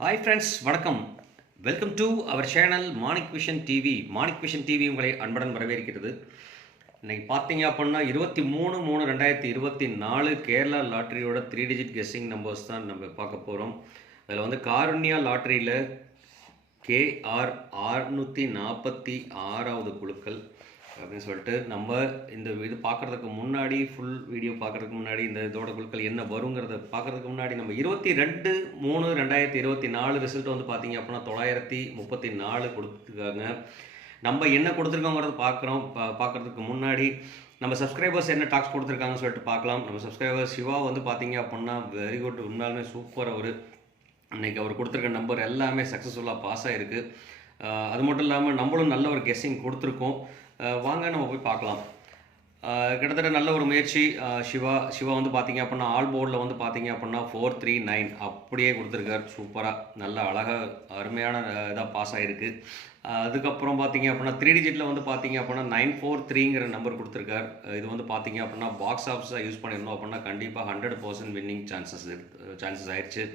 Hi friends, வணக்கம். Welcome to our channel Manik vision TV. Manik vision TV உங்களை அன்புடன் வரவேற்கிறது. இன்னைக்கு பார்த்தீங்க அப்படின்னா 23/3/2024 கேரளா லாட்டரியோட 3 டிஜிட் கெஸ்ஸிங் நம்பர்ஸ் தான் நம்ம பார்க்க போகிறோம். அதில் வந்து காருண்யா லாட்டரியில் KR 646வது குழுக்கள் அப்படின்னு சொல்லிட்டு நம்ம இந்த இது பார்க்குறதுக்கு முன்னாடி, ஃபுல் வீடியோ பார்க்குறதுக்கு முன்னாடி, இந்த இதோட குழுக்கள் என்ன வருங்கிறத பார்க்குறதுக்கு முன்னாடி நம்ம 22/3/2024 ரிசல்ட் வந்து பார்த்தீங்க அப்படின்னா 934 கொடுத்துருக்காங்க. நம்ம என்ன கொடுத்துருக்கோங்கிறத பார்க்குறதுக்கு முன்னாடி நம்ம சப்ஸ்கிரைபர்ஸ் என்ன டாக்ஸ் கொடுத்துருக்காங்கன்னு சொல்லிட்டு பார்க்கலாம். நம்ம சப்ஸ்கிரைபர் சிவா வந்து பார்த்தீங்க அப்படின்னா வெரி குட், உண்மையாலுமே சூப்பர். இன்னைக்கு அவர் கொடுத்துருக்க நம்பர் எல்லாமே சக்ஸஸ்ஃபுல்லாக பாஸ் ஆகிருக்கு. அது மட்டும் இல்லாமல் நம்மளும் நல்ல ஒரு கெஸ்ஸிங் கொடுத்துருக்கோம். வாங்க நம்ம போய் பார்க்கலாம். கிட்டத்தட்ட நல்ல ஒரு முயற்சி. சிவா வந்து பார்த்தீங்க அப்படின்னா ஆல் போர்டில் வந்து பார்த்தீங்க அப்படின்னா 439 அப்படியே கொடுத்துருக்கார். சூப்பராக நல்ல அழகாக அருமையான இதாக பாஸ் ஆகிருக்கு. அதுக்கப்புறம் பார்த்தீங்க அப்படின்னா 3 டிஜிட்டில் வந்து பார்த்தீங்க அப்படின்னா 943ங்கிற நம்பர் கொடுத்துருக்கார். இது வந்து பார்த்தீங்க அப்படின்னா பாக்ஸ் ஆஃபீஸாக யூஸ் பண்ணியிருந்தோம் அப்படின்னா கண்டிப்பாக 100% வின்னிங் சான்சஸ் ஆயிடுச்சு.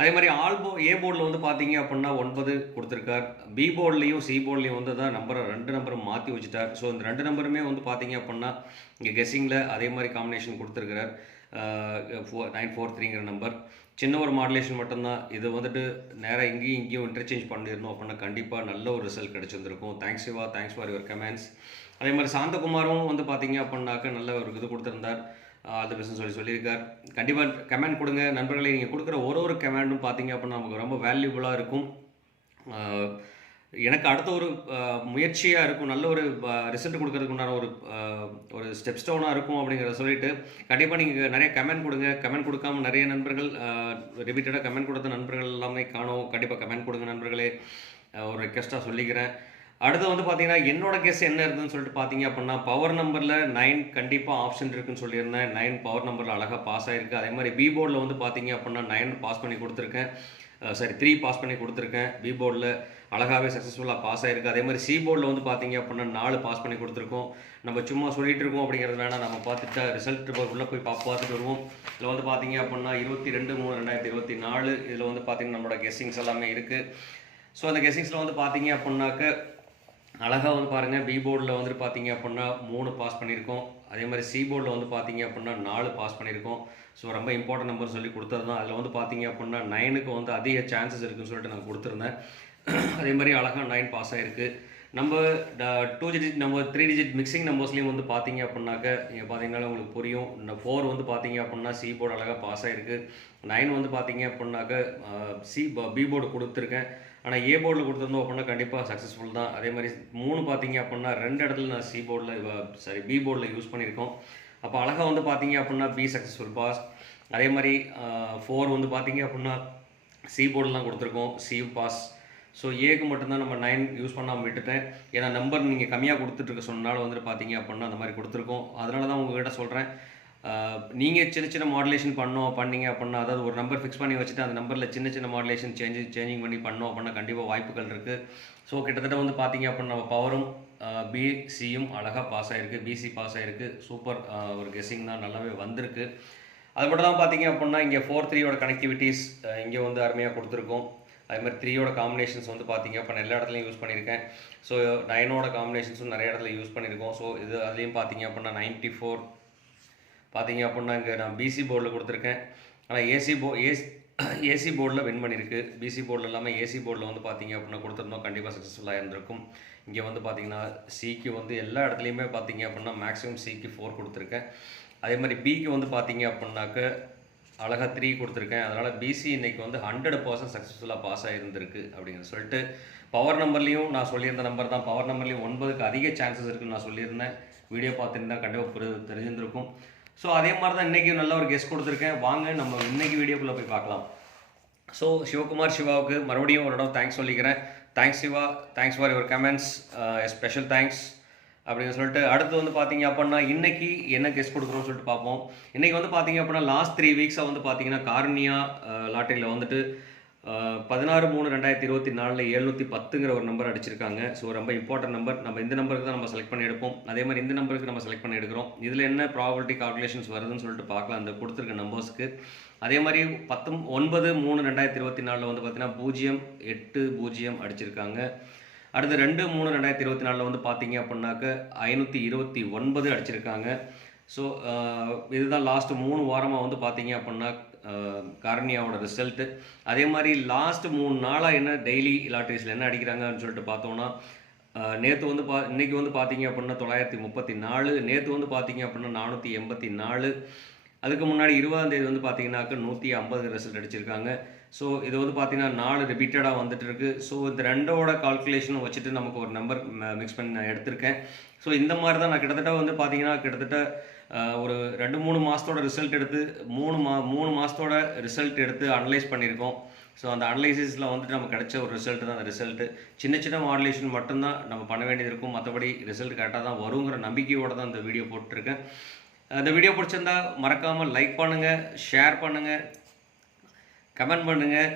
அதே மாதிரி ஏ போர்டில் வந்து பார்த்தீங்க அப்படின்னா 9 கொடுத்துருக்கார். பி போர்ட்லேயும் சி போர்ட்லேயும் வந்து தான் ரெண்டு நம்பரும் மாற்றி வச்சுட்டார். ஸோ இந்த 2 நம்பருமே வந்து பார்த்தீங்க அப்படின்னா இங்கே கெஸ்ஸிங்கில் அதே மாதிரி காம்பினேஷன் கொடுத்துருக்கிறார். 943ங்கிற நம்பர் சின்ன ஒரு மாடுலேஷன் மட்டும்தான். இது வந்துட்டு நேராக இங்கேயும் இன்டர்சேஞ்ச் பண்ணியிருந்தோம் அப்படின்னா கண்டிப்பாக நல்ல ஒரு ரிசல்ட் கிடச்சிருந்துருக்கும். Thanks Siva, thanks for your comments. அதே மாதிரி சாந்தகுமாரும் வந்து பார்த்தீங்க அப்படின்னாக்க நல்ல ஒரு இது கொடுத்துருந்தார். அந்த பிஸ்னஸ் சொல்லியிருக்கார். கண்டிப்பாக கமெண்ட் கொடுங்க நண்பர்களை. நீங்கள் கொடுக்குற ஒரு கமெண்ட்டும் பார்த்தீங்க அப்படின்னா நமக்கு ரொம்ப வேல்யூபுளாக இருக்கும். எனக்கு அடுத்த ஒரு முயற்சியாக இருக்கும். நல்ல ஒரு ரிசல்ட் கொடுக்கறதுக்கு உண்டான ஒரு ஸ்டெப் ஸ்டோனாக இருக்கும் அப்படிங்கிறத சொல்லிட்டு கண்டிப்பாக நீங்கள் நிறைய கமெண்ட் கொடுங்க. கமெண்ட் கொடுக்காம நிறைய நண்பர்கள் ரிப்பீட்டடாக கமெண்ட் கொடுத்த நண்பர்கள் எல்லாமே காணும். கண்டிப்பாக கமெண்ட் கொடுங்க நண்பர்களே, ஒரு ரெக்வெஸ்ட்டாக சொல்லிக்கிறேன். அடுத்து வந்து பார்த்தீங்கன்னா என்னோட கெஸ் என்ன இருக்குதுன்னு சொல்லிட்டு பார்த்தீங்க அப்படின்னா பவர் நம்பரில் 9 கண்டிப்பாக ஆப்ஷன் இருக்குன்னு சொல்லியிருந்தேன். 9 பவர் நம்பரில் அழகாக பாஸ் ஆகிருக்கு. அதே மாதிரி பி போர்டில் வந்து பார்த்தீங்க அப்படின்னா 9 பாஸ் பண்ணி கொடுத்துருக்கேன். 3 பாஸ் பண்ணி கொடுத்துருக்கேன். பி போர்டில் அழகாகவே சக்ஸஸ்ஃபுல்லாக பாஸ் ஆகிருக்கு. அதே மாதிரி சி போர்டில் வந்து பார்த்தீங்க அப்படின்னா 4 பாஸ் பண்ணி கொடுத்துருக்கோம். நம்ம சும்மா சொல்லிட்டு இருக்கோம் அப்படிங்கிறது வேணால் நம்ம பார்த்துட்டு ரிசல்ட் உள்ளே போய் பார்த்துட்டு வருவோம். இதில் வந்து பார்த்தீங்க அப்படின்னா 22/3/2024 இதில் வந்து பார்த்தீங்கன்னா நம்மளோட கெஸ்ஸிங்ஸ் எல்லாமே இருக்குது. ஸோ அந்த கெஸ்ஸிங்ஸில் வந்து பார்த்தீங்க அப்படின்னாக்க அழகாக வந்து பாருங்கள். பி போர்டில் வந்துட்டு பார்த்தீங்க அப்படின்னா 3 பாஸ் பண்ணியிருக்கோம். அதே மாதிரி சி போர்டில் வந்து பார்த்தீங்க அப்படின்னா 4 பாஸ் பண்ணியிருக்கோம். ஸோ ரொம்ப இம்பார்ட்டன்ட் நம்பர் சொல்லி கொடுத்தது தான். அதில் வந்து பார்த்தீங்க அப்படின்னா 9க்கு வந்து அதிக சான்சஸ் இருக்குதுன்னு சொல்லிட்டு நான் கொடுத்துருந்தேன். அதே மாதிரி அழகாக 9 பாஸ் ஆகிருக்கு. நம்ம 2 டிஜிட் நம்ம 3 டிஜிட் மிக்சிங் நம்பர்ஸ்லேயும் வந்து பார்த்தீங்க அப்படின்னாக்க நீங்கள் பார்த்தீங்கன்னா உங்களுக்கு புரியும். 4 வந்து பார்த்தீங்க அப்படின்னா சி போர்டு அழகாக பாஸ் ஆகிருக்கு. 9 வந்து பார்த்தீங்க அப்படின்னாக்க பி போர்டு கொடுத்துருக்கேன். ஆனால் ஏ போர்டில் கொடுத்துருந்தோம் அப்படின்னா கண்டிப்பாக சக்ஸஸ்ஃபுல் தான். அதே மாதிரி 3 பார்த்தீங்க அப்படின்னா 2 இடத்துல நான் பி போர்டில் யூஸ் பண்ணியிருக்கோம். அப்போ அழகாக வந்து பார்த்தீங்க அப்படின்னா பி சக்ஸஸ்ஃபுல் பாஸ். அதே மாதிரி 4 வந்து பார்த்தீங்க அப்படின்னா சி போர்டில் தான் கொடுத்துருக்கோம், சி பாஸ். ஸோ ஏக்கு மட்டும்தான் நம்ம 9 யூஸ் பண்ணாமல் விட்டுட்டேன். ஏன்னா நம்பர் நீங்கள் கம்மியாக கொடுத்துட்ருக்க சொன்னாலும் வந்துட்டு பார்த்தீங்க அப்படின்னா அந்த மாதிரி கொடுத்துருக்கோம். அதனால தான் உங்கள்கிட்ட சொல்கிறேன். நீங்கள் சின்ன மாடுலேஷன் பண்ணீங்க அப்படின்னா, அதாவது ஒரு நம்பர் ஃபிக்ஸ் பண்ணி வச்சுட்டு அந்த நம்பரில் சின்ன மாடுலேஷன் சேஞ்சிங் பண்ணி பண்ணோம் அப்படின்னா கண்டிப்பாக வாய்ப்புகள் இருக்குது. ஸோ கிட்டத்தட்ட வந்து பார்த்தீங்க அப்படின்னா நம்ம பவரும் பிசியும் அழகாக பாஸ் ஆகிருக்கு. பிசி பாஸ் ஆகிருக்கு. சூப்பர் ஒரு கெஸ்ஸிங் தான், நல்லாவே வந்திருக்கு. அது மட்டும் தான் பார்த்தீங்க அப்படின்னா இங்கே 4-3யோட கனெக்டிவிட்டிஸ் இங்கே வந்து அருமையாக கொடுத்துருக்கோம். அதே மாதிரி 3யோட காம்பினேஷன்ஸ் வந்து பார்த்தீங்க அப்படின்னா எல்லா இடத்துலையும் யூஸ் பண்ணியிருக்கேன். ஸோ 9ஓட காம்பினேஷன்ஸும் நிறைய இடத்துல யூஸ் பண்ணியிருக்கோம். ஸோ இது அதுலேயும் பார்த்தீங்க அப்படின்னா 94 பார்த்தீங்க அப்படின்னா இங்கே நான் பிசி போர்டில் கொடுத்துருக்கேன். ஆனால் ஏசி போர்டில் வின் பண்ணியிருக்கு. பிசி போர்டில் இல்லாமல் ஏசி போர்டில் வந்து பார்த்தீங்க அப்படின்னா கொடுத்துருந்தோம், கண்டிப்பாக சக்ஸஸ்ஃபுல்லாக இருந்திருக்கும். இங்கே வந்து பார்த்தீங்கன்னா சிக்கு வந்து எல்லா இடத்துலையுமே பார்த்தீங்க அப்படின்னா மேக்ஸிமம் சிக்கு 4 கொடுத்துருக்கேன். அதே மாதிரி பிக்கு வந்து பார்த்தீங்க அப்படின்னாக்க அழகாக 3 கொடுத்துருக்கேன். அதனால் பிசி இன்றைக்கி வந்து 100% சக்ஸஸ்ஃபுல்லாக பாஸ் ஆகிருந்திருக்கு அப்படின்னு சொல்லிட்டு பவர் நம்பர்லேயும் நான் சொல்லியிருந்த நம்பர் தான். பவர் நம்பர்லேயும் 9க்கு அதிக சான்சஸ் இருக்குதுன்னு நான் சொல்லியிருந்தேன். வீடியோ பார்த்துருந்தா கண்டிப்பாக தெரிஞ்சிருந்திருக்கும். ஸோ அதே மாதிரி தான் இன்றைக்கி நல்ல ஒரு கெஸ்ட் கொடுத்துருக்கேன். வாங்க நம்ம இன்றைக்கி வீடியோக்குள்ளே போய் பார்க்கலாம். ஸோ சிவகுமார் மறுபடியும் ஒரு இடம் தேங்க்ஸ் சொல்லிக்கிறேன். Thanks Siva, thanks for your comments, special thanks அப்படின்னு சொல்லிட்டு அடுத்து வந்து பார்த்தீங்க அப்படின்னா இன்றைக்கி என்ன கெஸ்ட் கொடுக்குறோன்னு சொல்லிட்டு பார்ப்போம். இன்றைக்கி வந்து பார்த்தீங்க அப்படின்னா லாஸ்ட் 3 வீக்ஸாக வந்து பார்த்தீங்கன்னா காருண்யா லாட்டரியில் வந்துட்டு 16/3/2024 710ங்கிற ஒரு நம்பர் அடிச்சிருக்காங்க. ஸோ ரொம்ப இம்பார்ட்டன்ட் நம்பர். நம்ம இந்த நம்பருக்கு தான் நம்ம செலக்ட் பண்ணி எடுப்போம். அதே மாதிரி இந்த நம்பருக்கு நம்ம செலக்ட் பண்ணி எடுக்கிறோம். இதில் என்ன ப்ராபபிலிட்டி கால்குலேஷன்ஸ் வருதுன்னு சொல்லிட்டு பார்க்கலாம் அந்த கொடுத்துருக்க நம்பர்ஸ்க்கு. அதே மாதிரி 9/3/2024 வந்து பார்த்தீங்கன்னா 0-8-0 அடிச்சிருக்காங்க. அடுத்து 2/3/2024 வந்து பார்த்தீங்க அப்படின்னாக்க 529 அடிச்சிருக்காங்க. ஸோ இதுதான் லாஸ்ட் 3 வாரமாக வந்து பார்த்தீங்க அப்படின்னா கார்னியாவோட ரிசல்ட்டு. அதே மாதிரி லாஸ்ட் 3 நாளாக என்ன டெய்லி லாட்ரிஸில் என்ன அடிக்கிறாங்கன்னு சொல்லிட்டு பார்த்தோம்னா, நேற்று வந்து இன்னைக்கு வந்து பார்த்தீங்க அப்படின்னா 934, நேற்று வந்து பார்த்தீங்க அப்படின்னா 484, அதுக்கு முன்னாடி 20ஆம் தேதி வந்து பார்த்தீங்கன்னாக்க 150 ரிசல்ட் அடிச்சிருக்காங்க. ஸோ இது வந்து பார்த்தீங்கன்னா 4 ரிப்பீட்டடாக வந்துட்டு இருக்கு. ஸோ இந்த ரெண்டோட கால்குலேஷனும் வச்சுட்டு நமக்கு ஒரு நம்பர் மிக்ஸ் பண்ணி நான் எடுத்திருக்கேன். ஸோ இந்த மாதிரி தான் நான் கிட்டத்தட்ட வந்து பார்த்தீங்கன்னா கிட்டத்தட்ட ஒரு 2-3 மாதத்தோட ரிசல்ட் எடுத்து 3 மாதத்தோட ரிசல்ட் எடுத்து அனலைஸ் பண்ணியிருக்கோம். ஸோ அந்த அனலைசிஸில் வந்துட்டு நமக்கு கிடைச்ச ஒரு ரிசல்ட் தான் அந்த ரிசல்ட்டு. சின்ன சின்ன மாடுலேஷன் மட்டும்தான் நம்ம பண்ண வேண்டியது இருக்கும். மற்றபடி ரிசல்ட் கரெக்டாக தான் வருங்கிற நம்பிக்கையோடு தான் இந்த வீடியோ போட்டிருக்கேன். இந்த வீடியோ பிடிச்சிருந்தா மறக்காமல் லைக் பண்ணுங்கள், ஷேர் பண்ணுங்கள், கமெண்ட் பண்ணுங்கள்.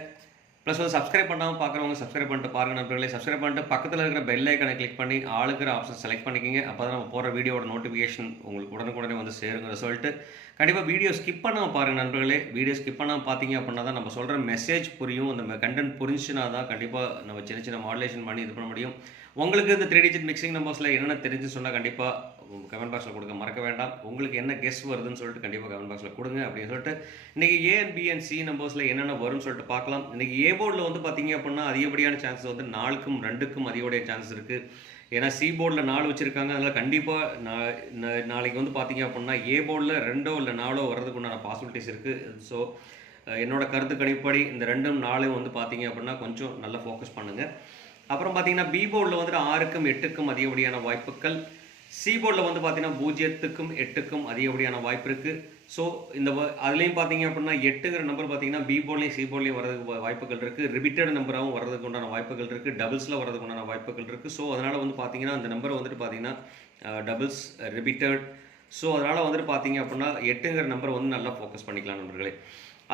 ப்ளஸ் வந்து சப்ஸ்கிரைப் பண்ணாமல் பார்க்குறவங்க சப்ஸ்கிரைப் பண்ணிட்டு பாருங்கள் நண்பர்களே. சப்ஸ்கிரைப் பண்ணிட்டு பக்கத்தில் இருக்கிற பெல் ஐக்கனை கிளிக் பண்ணி ஆளுக்கிற ஆப்ஷன் செலக்ட் பண்ணிக்கிங்க. அப்போ தான் நம்ம போகிற வீடியோட நோட்டிஃபிகேஷன் உங்களுக்கு உடனுக்குடனே வந்து சேருங்கிற சொல்லிட்டு கண்டிப்பாக வீடியோ ஸ்கிப் பண்ணாமல் பாருங்கள் நண்பர்களே. வீடியோ ஸ்கிப் பண்ணாமல் பார்த்தீங்க அப்படின்னா தான் நம்ம சொல்கிற மெசேஜ் புரியும். அந்த கண்டென்ட் புரிஞ்சுன்னா தான் கண்டிப்பாக நம்ம சின்ன சின்ன மாடுலேஷன் பண்ணி இது பண்ண முடியும். உங்களுக்கு இந்த 3 டிஜிட் மிக்சிங் நம்பர்ஸில் என்னென்ன தெரிஞ்சு சொன்னால் கண்டிப்பாக கமெண்ட் பாக்ஸில் கொடுக்க மறக்க வேண்டாம். உங்களுக்கு என்ன கெஸ் வருதுன்னு சொல்லிட்டு கண்டிப்பாக கமெண்ட் பாக்ஸில் கொடுங்க அப்படின்னு சொல்லிட்டு இன்றைக்கி A and B and C நம்பர்ஸில் என்னென்ன வரும்னு சொல்லிட்டு பார்க்கலாம். இன்றைக்கி A போர்டில் வந்து பார்த்தீங்க அப்படின்னா அதிகப்படியான சான்சஸ் வந்து 4க்கும் 2க்கும் அதிகப்படிய சான்சஸ் இருக்குது. ஏன்னா C போர்டில் 4 வச்சுருக்காங்க. அதனால் கண்டிப்பாக நாளைக்கு வந்து பார்த்தீங்க அப்படின்னா A போர்டில் 2 இல்லை 4 வர்றதுக்கு உண்டான பாசிபிலிட்டிஸ் இருக்குது. ஸோ என்னோட கருத்து கணிப்படி இந்த 2ம் 4ம் வந்து பார்த்தீங்க அப்படின்னா கொஞ்சம் நல்லா ஃபோக்கஸ் பண்ணுங்கள். அப்புறம் பார்த்தீங்கன்னா B போர்டில் வந்துட்டு 6க்கும் 8க்கும் அதிகப்படியான வாய்ப்புகள். C போர்டில் வந்து பார்த்தீங்கன்னா 0க்கும் 8க்கும் அதிகப்படியான வாய்ப்பு இருக்குது. ஸோ இந்த அதுலேயும் பார்த்தீங்க அப்படின்னா 8ங்கிற நம்பர் பார்த்தீங்கன்னா B போர்ட்லேயும் C போர்ட்லேயும் வரதுக்கு வாய்ப்புகள் இருக்குது. ரிப்பீட்டட் நம்பராகவும் வரதுக்கு உண்டான வாய்ப்புகள் இருக்குது. டபுள்ஸில் வரதுக்கு உண்டான வாய்ப்புகள் இருக்குது. ஸோ அதனால் வந்து பார்த்தீங்கன்னா அந்த நம்பர் வந்துட்டு பார்த்தீங்கன்னா டபுள்ஸ், ரிப்பீட்டட். ஸோ அதனால் வந்துட்டு பார்த்தீங்க அப்படின்னா 8ங்கிற நம்பர் வந்து நல்லா ஃபோக்கஸ் பண்ணிக்கலாம் நண்பர்களே.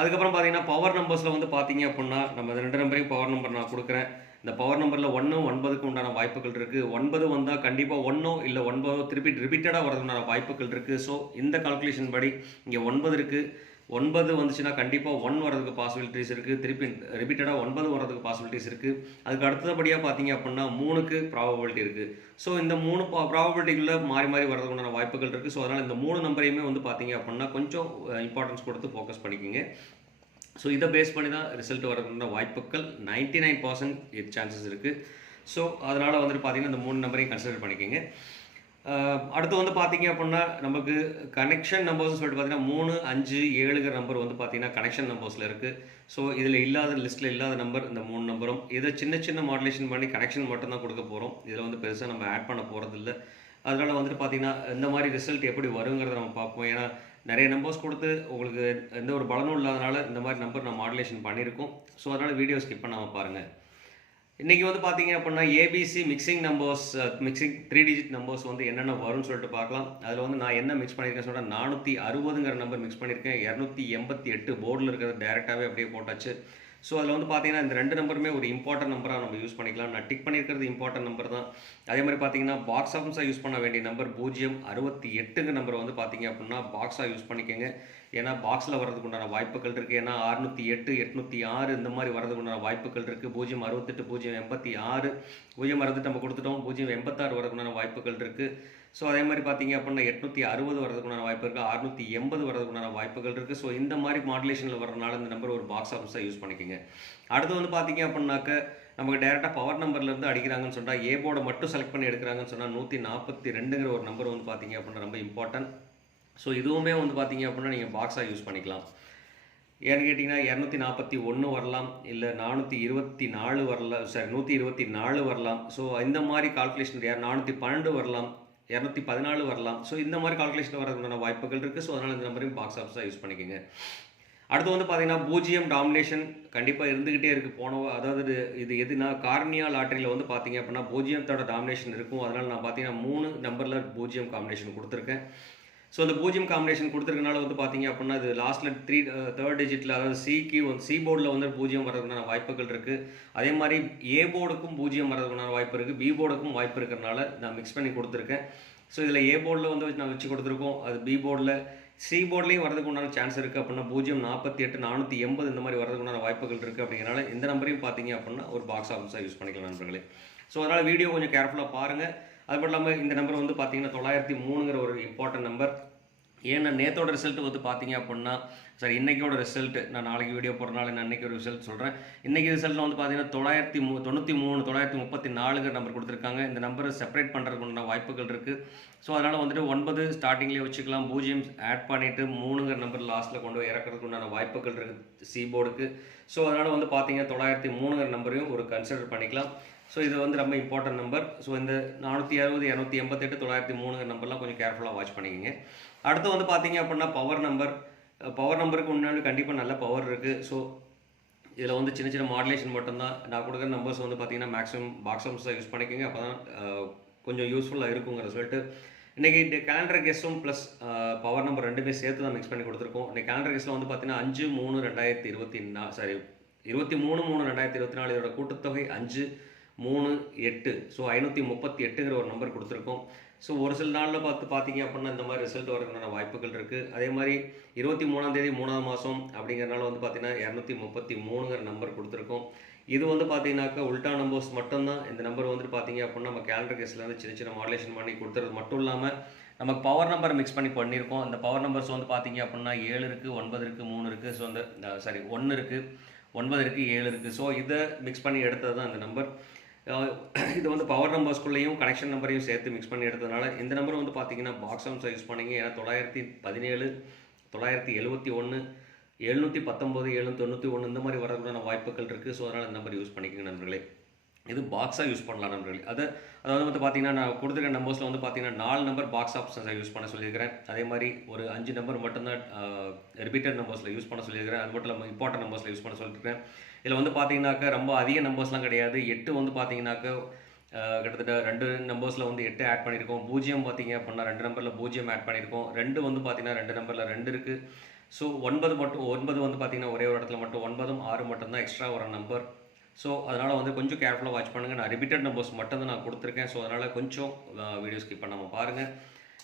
அதுக்கப்புறம் பார்த்தீங்கன்னா பவர் நம்பர்ஸில் வந்து பார்த்தீங்க அப்படின்னா நம்ம இந்த 2 நம்பரையும் பவர் நம்பர் நான் கொடுக்குறேன். இந்த பவர் நம்பரில் 1, 9க்கு உண்டான வாய்ப்புகள் இருக்குது. 9 வந்தால் கண்டிப்பாக 1 இல்லை 9 திருப்பி ரிப்பீட்டடாக வரதுக்குண்டான வாய்ப்புகள் இருக்குது. ஸோ இந்த கால்குலேஷன் படி இங்கே 9 இருக்குது. 9 வந்துச்சுன்னா கண்டிப்பாக 1 வரதுக்கு பாசிபிலிட்டிஸ் இருக்குது. திருப்பி ரிப்பீட்டடாக 9 வரதுக்கு பாசிபிலிட்டிஸ் இருக்குது. அதுக்கு அடுத்தபடியாக பார்த்தீங்க அப்படின்னா 3க்கு ப்ராபபிலிட்டி இருக்குது. ஸோ இந்த 3 ப்ராபபிலிட்டிக்குள்ளே மாறி மாறி வரதுக்குண்டான வாய்ப்புகள் இருக்குது. ஸோ அதனால் இந்த 3 நம்பரையுமே வந்து பார்த்தீங்க அப்படின்னா கொஞ்சம் இம்பார்ட்டன்ஸ் கொடுத்து ஃபோக்கஸ் பண்ணிக்கிங்க. ஸோ இதை பேஸ் பண்ணி தான் ரிசல்ட் வரதுக்குள்ள வாய்ப்புகள் 99% சான்சஸ் இருக்குது. ஸோ அதனால் வந்துட்டு பார்த்தீங்கன்னா இந்த 3 நம்பரையும் கன்சிடர் பண்ணிக்கோங்க. அடுத்து வந்து பார்த்தீங்க அப்படின்னா நமக்கு கனெக்ஷன் நம்பர்ஸ்னு சொல்லிட்டு பார்த்தீங்கன்னா 3, 5, 7ங்கிற நம்பர் வந்து பார்த்தீங்கன்னா கனெக்ஷன் நம்பர்ஸில் இருக்குது. ஸோ இதில் இல்லாத லிஸ்ட்டில் இல்லாத நம்பர் இந்த 3 நம்பரும். இதை சின்ன சின்ன மாடுலேஷன் பண்ணி கனெக்ஷன் மட்டும்தான் கொடுக்க போகிறோம். இதில் வந்து பெருசாக நம்ம ஆட் பண்ண போகிறதில்ல. அதனால் வந்துட்டு பார்த்தீங்கன்னா இந்த மாதிரி ரிசல்ட் எப்படி வருங்கிறத நம்ம பார்ப்போம். ஏன்னா நிறைய நம்பர்ஸ் கொடுத்து உங்களுக்கு எந்த ஒரு பலனும் இல்லாதனால இந்த மாதிரி நம்பர் நான் மாடுலேஷன் பண்ணியிருக்கோம். ஸோ அதனால் வீடியோ ஸ்கிப் பண்ணாமல் பாருங்கள். இன்றைக்கி வந்து பார்த்தீங்க அப்படின்னா ABC mixing numbers, mixing 3 digit numbers வந்து என்னென்ன வரும்னு சொல்லிட்டு பார்க்கலாம். அதில் வந்து நான் என்ன மிக்ஸ் பண்ணியிருக்கேன்னு சொல்கிறேன். 460ங்கிற நம்பர் மிக்ஸ் பண்ணியிருக்கேன். 288 போர்டில் இருக்கிறது டேரெக்டாகவே அப்படியே போட்டாச்சு. ஸோ அதில் வந்து பார்த்தீங்கன்னா இந்த 2 நம்பருமே ஒரு இம்பார்ட்டன்ட் நம்பராக நம்ம யூஸ் பண்ணிக்கலாம். நான் டிக் பண்ணியிருக்கிறது இம்பார்ட்டன்ட் நம்பர் தான். அதே மாதிரி பார்த்தீங்கன்னா பாக்ஸ் ஆஃபன்ஸாக யூஸ் பண்ண வேண்டிய நம்பர் 068ங்க நம்பர் வந்து பார்த்தீங்க அப்படின்னா பாக்ஸாக யூஸ் பண்ணிக்கோங்க. ஏன்னா பாக்ஸில் வரதுக்கு உண்டான வாய்ப்புகள் இருக்குது. ஏன்னா 608, 806 இந்த மாதிரி வரதுக்கு உண்டான வாய்ப்புகள் இருக்குது. 068, 086, 068 நம்ம கொடுத்துட்டோம். 086 வரதுக்கு உண்டான வாய்ப்புகள் இருக்குது. ஸோ அதே மாதிரி பார்த்தீங்க அப்படின்னா 860 வரதுக்குண்டான வாய்ப்பு இருக்குது. 680 வரதுக்குண்டான வாய்ப்புகள் இருக்குது. ஸோ இந்த மாதிரி மாடுலேஷனில் வரதுனால இந்த நம்பர் ஒரு பாக்ஸ் ஆஃபன்ஸாக யூஸ் பண்ணிக்கோங்க. அடுத்து வந்து பார்த்தீங்க அப்படின்னாக்க நமக்கு டேரெக்டாக பவர் நம்பர்லேருந்து அடிக்கிறாங்கன்னு சொன்னால் ஏ போர்டை மட்டும் செலக்ட் பண்ணி எடுக்கிறாங்கன்னு சொன்னால் 142ங்கிற ஒரு நம்பர் வந்து பார்த்தீங்க அப்படின்னா ரொம்ப இம்பார்ட்டன்ட். ஸோ இதுவுமே வந்து பார்த்தீங்க அப்படின்னா நீங்கள் பாக்ஸாக யூஸ் பண்ணிக்கலாம். ஏன்னு கேட்டிங்கன்னா 241 வரலாம், இல்லை 424 வரலாம், சாரி 124 வரலாம். ஸோ இந்த மாதிரி கால்குலேஷன் 412 வரலாம், 214 வரலாம். ஸோ இந்த மாதிரி கால்குலேஷன் வரதுக்கான வாய்ப்புகள் இருக்குது. ஸோ அதனால் இந்த நம்பரையும் பாக்ஸ் ஆஃபன்ஸாக யூஸ் பண்ணிக்கோங்க. அடுத்து வந்து பார்த்தீங்கன்னா 0 டாமினேஷன் கண்டிப்பாக இருந்துக்கிட்டே இருக்குது. அதாவது இது எதுனா கார்னியா லாட்டரியில் வந்து பார்த்தீங்க அப்படின்னா 0த்தோட டாமினேஷன் இருக்கும். அதனால் நான் பார்த்தீங்கன்னா 3 நம்பரில் 0 காம்பினேஷன் கொடுத்துருக்கேன். ஸோ அந்த 0 காம்பினேஷன் கொடுத்துருக்கனால வந்து பார்த்தீங்க அப்படின்னா இது லாஸ்ட்டில் தேர்ட் டிஜிட்டில், அதாவது சி போர்டில் வந்து 0 வரதுக்கான வாய்ப்புகள் இருக்குது. அதே மாதிரி ஏ போர்டுக்கும் 0 வரதுக்கான வாய்ப்பு இருக்குது. பி போர்டுக்கும் வாய்ப்பு இருக்கிறனால நான் மிக்ஸ் பண்ணி கொடுத்துருக்கேன். ஸோ இதில் ஏ போர்டில் வந்து நான் வச்சு கொடுத்துருக்கோம், அது பி போர்டில், சி போர்ட்லேயும் வரதுக்கு உண்டான சான்ஸ் இருக்குது. அப்படின்னா 048 480 இந்த மாதிரி வரதுக்கு உண்டான வாய்ப்புகள் இருக்குது. அப்படிங்கிறனால இந்த நம்பரையும் பார்த்தீங்க அப்படின்னா ஒரு பாக்ஸ் ஆஃபீஸாக யூஸ் பண்ணிக்கலாம் நண்பர்களே. ஸோ அதனால் வீடியோ கொஞ்சம் கேர்ஃபுல்லாக பாருங்கள். அது மட்டும் இல்லாமல் இந்த நம்பர் வந்து பார்த்தீங்கன்னா 903ங்கிற ஒரு இம்பார்ட்டன்ட் நம்பர். ஏன்னா நேற்றோட ரிசல்ட் வந்து பார்த்தீங்க அப்படின்னா, சார் இன்றைக்கோட ரிசல்ட், நான் நாளைக்கு வீடியோ போடுறதுனால நான் இன்றைக்கி ஒரு ரிசல்ட் சொல்கிறேன். இன்றைக்கி ரிசல்ட்டில் வந்து பார்த்தீங்கன்னா 934 நம்பர் கொடுத்துருக்காங்க. இந்த நம்பரை செப்பரேட் பண்ணுறதுக்கு உண்டான வாய்ப்புகள் இருக்குது. ஸோ அதனால் வந்துட்டு 9 ஸ்டார்டிங்லேயே வச்சுக்கலாம், 0 ஆட் பண்ணிவிட்டு 3ங்கிற நம்பர் லாஸ்ட்டில் கொண்டு போய் இறக்கிறதுக்கு உண்டான வாய்ப்புகள் இருக்குது சி போர்டுக்கு. ஸோ அதனால் வந்து பார்த்தீங்கன்னா 903ங்கிற நம்பரையும் ஒரு கன்சிடர் பண்ணிக்கலாம். ஸோ இது வந்து ரொம்ப இம்பார்ட்டன்ட் நம்பர். ஸோ இந்த 460 288 903ங்கிற நம்பர்லாம் கொஞ்சம் கேர்ஃபுல்லாக வாட்ச் பண்ணிக்கோங்க. அடுத்து வந்து பார்த்தீங்க அப்படின்னா பவர் நம்பருக்கு முன்னாடி கண்டிப்பாக நல்ல பவர் இருக்குது. ஸோ இதில் வந்து சின்ன சின்ன மாடுலேஷன் மட்டும்தான். நான் கொடுக்குற நம்பர்ஸ் வந்து பார்த்தீங்கன்னா மேக்ஸிமம் பாக்ஸ் ஆஃபீஸாக யூஸ் பண்ணிக்கோங்க. அப்போ தான் கொஞ்சம் யூஸ்ஃபுல்லாக இருக்குங்கிற சொல்லிட்டு இன்றைக்கி கேலண்டர் கெஸ்ஸும் ப்ளஸ் பவர் நம்பர் ரெண்டுமே சேர்த்து தான் மிக்ஸ் பண்ணி கொடுத்துருக்கோம். இன்றைக்கி கேலண்டர் கெஸ்ஸில் வந்து பார்த்தீங்கன்னா 5/3/2024 23/3/2024 இதோட கூட்டுத்தொகை 538. ஸோ 538ங்கிற ஒரு நம்பர் கொடுத்துருக்கோம். ஸோ ஒரு சில நாளில் பார்த்தீங்க அப்படின்னா இந்த மாதிரி ரிசல்ட் வரதுக்கான வாய்ப்புகள் இருக்குது. அதே மாதிரி 23ஆம் தேதி 3ஆம் மாதம் அப்படிங்கிறனால வந்து பார்த்தீங்கன்னா 233ங்கிற நம்பர் கொடுத்துருக்கோம். இது வந்து பார்த்தீங்கன்னாக்கா உல்டா நம்பர்ஸ் மட்டும்தான். இந்த நம்பர் வந்து பார்த்தீங்க அப்படின்னா நம்ம கேலண்டர் கேஸில் வந்து சின்ன சின்ன மாடுலேஷன் பண்ணி கொடுத்துறது மட்டும் இல்லாமல் நமக்கு பவர் நம்பர் மிக்ஸ் பண்ணியிருக்கோம். அந்த பவர் நம்பர்ஸ் வந்து பார்த்தீங்க அப்படின்னா 7 இருக்குது, 9 இருக்குது, 3 இருக்குது. ஸோ அந்த 1 இருக்குது, 9 இருக்குது, 7 இருக்குது. ஸோ இதை மிக்ஸ் பண்ணி எடுத்தது தான் இந்த நம்பர். இது வந்து பவர் நம்பர்ஸ்குள்ளேயும் கனெக்ஷன் நம்பரையும் சேர்த்து மிக்ஸ் பண்ணி எடுத்ததுனால இந்த நம்பர் வந்து பார்த்தீங்கன்னா பாக்ஸ் ஆஃபீஸாக யூஸ் பண்ணிங்க. ஏன்னா 917, 971, 719, 791 இந்த மாதிரி வரதுக்கான வாய்ப்புகள் இருக்குது. ஸோ அதனால் இந்த நம்பர் யூஸ் பண்ணிக்கோங்க நண்பர்களே. இது பாக்ஸாக யூஸ் பண்ணலாம் நண்பர்களே. அதாவது வந்து பார்த்தீங்கன்னா நான் கொடுத்துருக்க நம்பர்ஸில் வந்து பார்த்தீங்கன்னா 4 நம்பர் பாக்ஸ் ஆப்ஷன்ஸை யூஸ் பண்ண சொல்லியிருக்கிறேன். அதே மாதிரி ஒரு 5 நம்பர் மட்டும்தான் ரிப்பீட்டட் நம்பர்ஸில் யூஸ் பண்ண சொல்லியிருக்கிறேன். அது மட்டும் இல்லாமல் இம்பார்ட்டன்ட் நம்பர்ஸில் யூஸ் பண்ண சொல்லியிருக்கிறேன். இதில் வந்து பார்த்தீங்கன்னாக்கா ரொம்ப அதிக நம்பர்ஸ்லாம் கிடையாது. 8 வந்து பார்த்தீங்கன்னாக்கா கிட்டத்தட்ட 2 நம்பர்ஸில் வந்து 8 ஆட் பண்ணியிருக்கோம். 0 பார்த்தீங்க அப்படின்னா 2 நம்பரில் 0 ஆட் பண்ணியிருக்கோம். 2 வந்து பார்த்தீங்கன்னா 2 நம்பரில் 2 இருக்குது. ஸோ 9 வந்து பார்த்தீங்கன்னா ஒரே ஒரு இடத்துல மட்டும் 9, 6 மட்டும்தான் எக்ஸ்ட்ரா வர நம்பர். ஸோ அதனால் வந்து கொஞ்சம் கேர்ஃபுல்லாக வாட்ச் பண்ணுங்கள். நான் ரிப்பீட்டட் நம்பர்ஸ் மட்டும் தான் நான் கொடுத்துருக்கேன். ஸோ அதனால் கொஞ்சம் வீடியோ ஸ்கிப் பண்ணாமல் பாருங்கள்.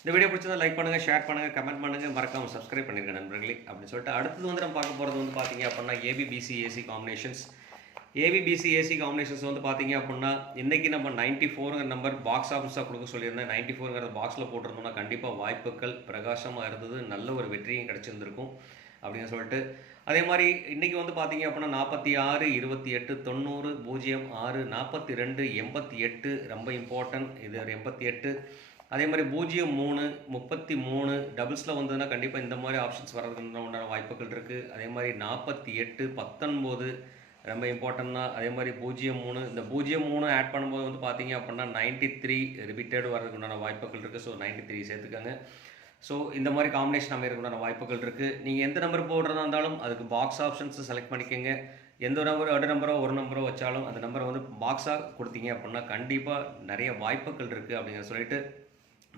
இந்த வீடியோ பிடிச்சதை லைக் பண்ணுங்கள், ஷேர் பண்ணுங்கள், கமெண்ட் பண்ணுங்கள், மறக்காமல் சப்ஸ்கிரைப் பண்ணிருங்க நண்பர்களே. அப்படின்னு சொல்லிட்டு அடுத்தது வந்து நம்ம பார்க்க போகிறது வந்து பார்த்தீங்க அப்படின்னா ABBC AC combinations. ABBC AC combinations வந்து பார்த்தீங்க அப்படின்னா இன்றைக்கி நம்ம 94ங்கிற நம்பர் பாக்ஸ் ஆஃபீஸாக கொடுக்க சொல்லியிருந்தேன். 94ங்கிற பாக்ஸில் போட்டிருந்தோம்னா கண்டிப்பாக வாய்ப்புகள் பிரகாசமாக இருந்தது, நல்ல ஒரு வெற்றியும் கிடச்சிருந்துருக்கும் அப்படின்னு சொல்லிட்டு. அதே மாதிரி இன்றைக்கி வந்து பார்த்தீங்க அப்படின்னா 46, 28, 90, 06, 42, 88 ரொம்ப இம்பார்ட்டன்ட். இது ஒரு 88. அதே மாதிரி 03, 33 டபுள்ஸில் வந்ததுன்னா கண்டிப்பாக இந்த மாதிரி ஆப்ஷன்ஸ் வர்றதுக்கு உண்டான வாய்ப்புகள் இருக்குது. அதே மாதிரி 48, 19 ரொம்ப இம்பார்ட்டன்ட் தான். அதே மாதிரி 03, இந்த 03 ஆட் பண்ணும்போது வந்து பார்த்தீங்க அப்படின்னா 93 ரிப்பீட்டட் வர்றதுக்கு உண்டான வாய்ப்புகள் இருக்குது. ஸோ 93 சேர்த்துக்கோங்க. ஸோ இந்த மாதிரி காம்பினேஷன் அமைகிறதுக்குண்டான வாய்ப்புகள் இருக்குது. நீங்கள் எந்த நம்பர் போடுறதா இருந்தாலும் அதுக்கு பாக்ஸ் ஆப்ஷன்ஸை செலக்ட் பண்ணிக்கோங்க. எந்த நம்பர் 2 நம்பரோ 1 நம்பரோ வச்சாலும் அந்த நம்பரை வந்து பாக்ஸாக கொடுத்தீங்க அப்படின்னா கண்டிப்பாக நிறைய வாய்ப்புகள் இருக்குது அப்படிங்கிற சொல்லிட்டு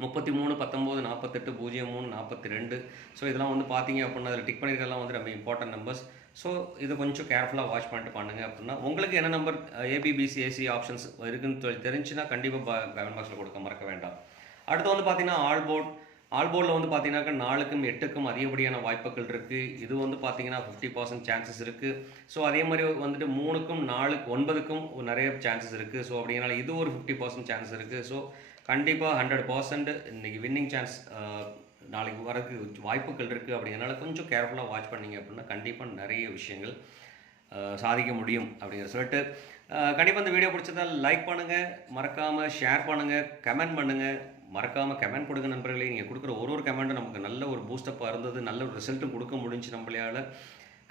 33, 19, 48, 03, 42. ஸோ இதெல்லாம் வந்து பார்த்தீங்க அப்படின்னா அதில் டிக் பண்ணியிருக்கலாம் வந்து ரொம்ப இம்பார்ட்டன்ட் நம்பர்ஸ். ஸோ இதை கொஞ்சம் கேர்ஃபுல்லாக வாட்ச் பண்ணிட்டு பண்ணுங்க. அப்படின்னா உங்களுக்கு என்ன நம்பர் ஏபிபிசி ஏசி ஆப்ஷன்ஸ் இருக்குன்னு தெரிஞ்சுன்னா கண்டிப்பாக கமெண்ட் பாக்ஸில் கொடுக்க மறக்க வேண்டாம். அடுத்து வந்து பார்த்தீங்கன்னா ஆல் போர்டில் வந்து பார்த்தீங்கன்னாக்கா 4க்கும் 8க்கும் அதிகப்படியான வாய்ப்புகள் இருக்குது. இது வந்து பார்த்தீங்கன்னா 50% சான்சஸ் இருக்குது. ஸோ அதே மாதிரி வந்துட்டு 3க்கும் 4க்கும் 9க்கும் நிறைய சான்சஸ் இருக்குது. ஸோ அப்படிங்கிறனால இது ஒரு 50% சான்சஸ் இருக்குது. ஸோ கண்டிப்பாக 100% இன்றைக்கி வின்னிங் சான்ஸ் நாளைக்கு வரதுக்கு வாய்ப்புகள் இருக்குது. அப்படிங்கிறனால கொஞ்சம் கேர்ஃபுல்லாக வாட்ச் பண்ணிங்க அப்படின்னா கண்டிப்பாக நிறைய விஷயங்கள் சாதிக்க முடியும் அப்படிங்கிற சொல்லிட்டு கண்டிப்பாக இந்த வீடியோ பிடிச்சதால் லைக் பண்ணுங்கள், மறக்காமல் ஷேர் பண்ணுங்கள், கமெண்ட் பண்ணுங்கள், மறக்காமல் கமெண்ட் கொடுங்க நண்பர்களே. நீங்கள் கொடுக்குற ஒரு கமெண்ட்டும் நமக்கு நல்ல ஒரு பூஸ்டப்பாக இருந்தது, நல்ல ஒரு ரிசல்ட்டும் கொடுக்க முடிஞ்சு நம்மளால்.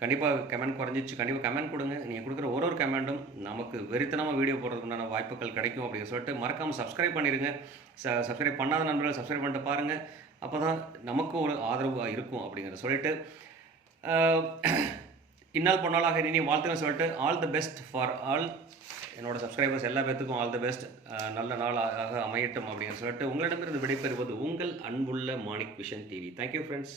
கண்டிப்பாக கமெண்ட் குறைஞ்சிச்சு, கண்டிப்பாக கமெண்ட் கொடுங்க. நீங்கள் கொடுக்குற ஒரு கமெண்ட்டும் நமக்கு வெறித்தனமாக வீடியோ போடுறதுக்குண்டான வாய்ப்புகள் கிடைக்கும் அப்படின்னு சொல்லிட்டு மறக்காமல் சப்ஸ்கிரைப் பண்ணிடுங்க. சப்ஸ்கிரைப் பண்ணாத நண்பர்கள் சப்ஸ்கிரைப் பண்ணிட்டு பாருங்கள். அப்போ தான் நமக்கு ஒரு ஆதரவாக இருக்கும் அப்படிங்கிற சொல்லிட்டு இந்நாள் பொன்னாளாக இனி வாழ்த்துன்னு சொல்லிட்டு all the best for all என்னோட சப்ஸ்கிரைபர்ஸ் எல்லா பேத்துக்கும் ஆல் தி பெஸ்ட், நல்ல நாளாக அமையட்டும் அப்படின்னு சொல்லிட்டு உங்களிடமிருந்து விடைபெறுவது உங்கள் அன்புள்ள Manik vision TV. Thank you friends.